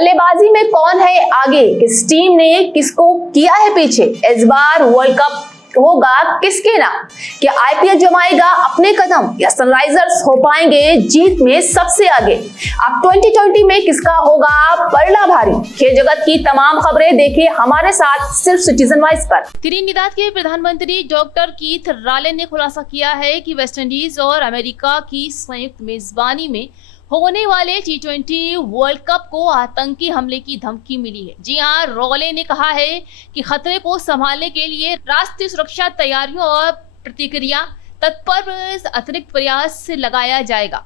बल्लेबाजी में कौन है आगे, किस टीम ने किसको किया है पीछे, इस बार वर्ल्ड कप होगा किसके नाम? क्या आईपीएल जमाएगा अपने कदम या सनराइजर्स हो पाएंगे जीत में सबसे आगे? अब 2020 में किसका होगा पलड़ा भारी? खेल जगत की तमाम खबरें देखिए हमारे साथ सिर्फ सिटीजन वॉइस पर। त्रिनिदाद के प्रधानमंत्री डॉक्टर कीथ रालेन ने खुलासा किया है कि वेस्टइंडीज और अमेरिका की संयुक्त मेजबानी में होने वाले T20 वर्ल्ड कप को आतंकी हमले की धमकी मिली है। जी हां, रालेन ने कहा है कि खतरे को संभालने के लिए राष्ट्रीय सुरक्षा तैयारियों और प्रतिक्रिया तत्पर अतिरिक्त प्रयास लगाया जाएगा।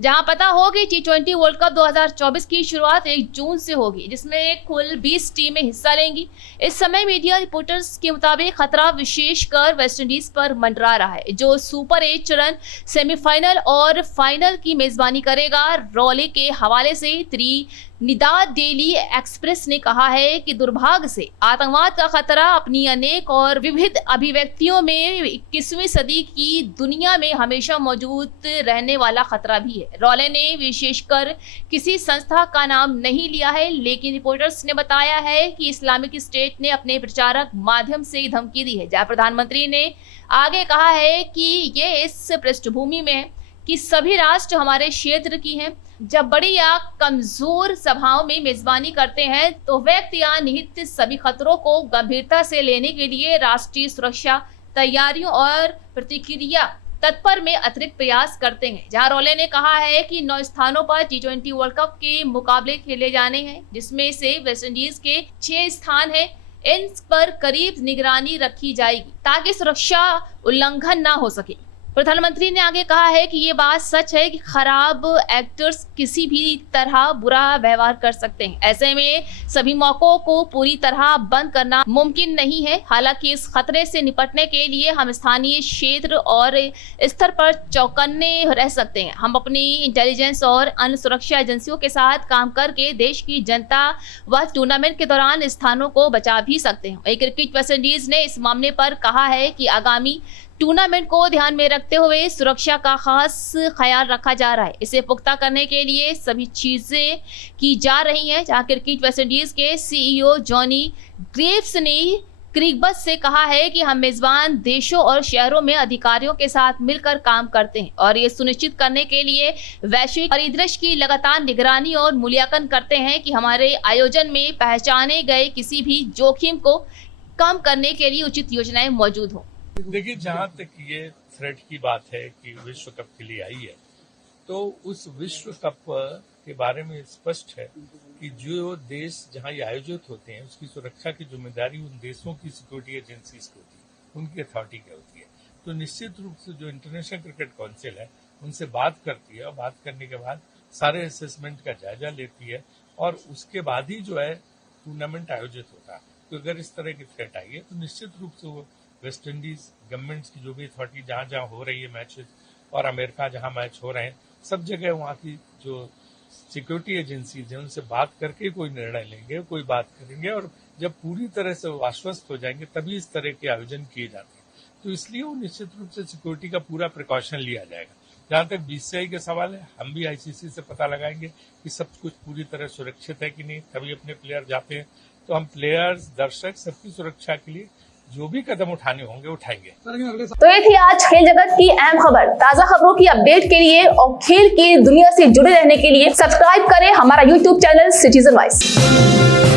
जहां पता हो कि T20 वर्ल्ड कप 2024 की शुरुआत 1 जून से होगी, जिसमें कुल 20 टीमें हिस्सा लेंगी। इस समय मीडिया रिपोर्टर्स के मुताबिक खतरा विशेषकर वेस्टइंडीज पर मंडरा रहा है, जो सुपर 8 चरण, सेमीफाइनल और फाइनल की मेजबानी करेगा। रालेन के हवाले से त्रिनिदाद डेली एक्सप्रेस ने कहा है कि दुर्भाग्य से आतंकवाद का खतरा अपनी अनेक और विविध अभिव्यक्तियों में 21वीं सदी की दुनिया में हमेशा मौजूद रहने वाला खतरा भी है। रालेन ने विशेषकर किसी संस्था का नाम नहीं लिया है, लेकिन रिपोर्टर्स ने बताया है कि इस्लामिक स्टेट ने अपने प्रचारक माध्यम से धमकी दी है। जहां प्रधानमंत्री ने आगे कहा है कि ये इस पृष्ठभूमि में है कि सभी राष्ट्र हमारे क्षेत्र की हैं। जब बड़ी या कमजोर सभाओं में मेजबानी करते हैं तो व्यक्ति या निहित सभी खतरों को गंभीरता से लेने के लिए राष्ट्रीय सुरक्षा तैयारियों और प्रतिक्रिया तत्पर में अतिरिक्त प्रयास करते हैं। जहां रालेन ने कहा है कि 9 स्थानों पर T20 वर्ल्ड कप के मुकाबले खेले जाने हैं, जिसमें से वेस्टइंडीज के 6 स्थान हैं। इन पर करीब निगरानी रखी जाएगी ताकि सुरक्षा उल्लंघन ना हो सके। प्रधानमंत्री ने आगे कहा है कि ये बात सच है कि खराब एक्टर्स किसी भी तरह बुरा व्यवहार कर सकते हैं। ऐसे में सभी मौकों को पूरी तरह बंद करना मुमकिन नहीं है। हालांकि इस खतरे से निपटने के लिए हम स्थानीय क्षेत्र और स्तर पर चौकन्ने रह सकते हैं। हम अपनी इंटेलिजेंस और अन्य सुरक्षा एजेंसियों के साथ काम करके देश की जनता व टूर्नामेंट के दौरान स्थानों को बचा भी सकते हैं। वहीं क्रिकेट वेस्टइंडीज ने इस मामले पर कहा है कि आगामी टूर्नामेंट को ध्यान में रखते हुए सुरक्षा का खास ख्याल रखा जा रहा है। इसे पुख्ता करने के लिए सभी चीजें की जा रही हैं। जहां क्रिकेट वेस्टइंडीज के सीईओ जॉनी ग्रेव्स ने क्रिकबज़ से कहा है कि हम मेजबान देशों और शहरों में अधिकारियों के साथ मिलकर काम करते हैं और ये सुनिश्चित करने के लिए वैश्विक परिदृश्य की लगातार निगरानी और मूल्यांकन करते हैं कि हमारे आयोजन में पहचाने गए किसी भी जोखिम को कम करने के लिए उचित योजनाएं मौजूद हों। देखिए, जहाँ तक ये थ्रेट की बात है कि विश्व कप के लिए आई है, तो उस विश्व कप के बारे में स्पष्ट है कि जो देश जहाँ ये आयोजित होते हैं उसकी सुरक्षा की जिम्मेदारी उन देशों की सिक्योरिटी एजेंसीज की होती है, उनकी अथॉरिटी की होती है। तो निश्चित रूप से जो इंटरनेशनल क्रिकेट काउंसिल है उनसे बात करती है और बात करने के बाद सारे असेसमेंट का जायजा लेती है और उसके बाद ही जो है टूर्नामेंट आयोजित होता है। तो अगर इस तरह की थ्रेट आई है तो निश्चित रूप से वो वेस्ट इंडीज गवर्नमेंट्स की जो भी अथॉरिटी जहां जहां हो रही है मैचेस और अमेरिका जहां मैच हो रहे हैं, सब जगह वहां की जो सिक्योरिटी एजेंसीज हैं उनसे बात करके कोई निर्णय लेंगे, कोई बात करेंगे और जब पूरी तरह से वो आश्वस्त हो जाएंगे तभी इस तरह के आयोजन किए जाते हैं। तो इसलिए वो निश्चित रूप से सिक्योरिटी का पूरा प्रिकॉशन लिया जाएगा। जहां तक बीसीसीआई का सवाल है, हम भी आईसीसी से पता लगाएंगे कि सब कुछ पूरी तरह सुरक्षित है कि नहीं, तभी अपने प्लेयर जाते हैं। तो हम प्लेयर्स, दर्शक सबकी सुरक्षा के लिए जो भी कदम उठाने होंगे उठाएंगे। तो ये थी आज खेल जगत की अहम खबर। ताजा खबरों की अपडेट के लिए और खेल की दुनिया से जुड़े रहने के लिए सब्सक्राइब करें हमारा YouTube चैनल सिटीजन वॉइस।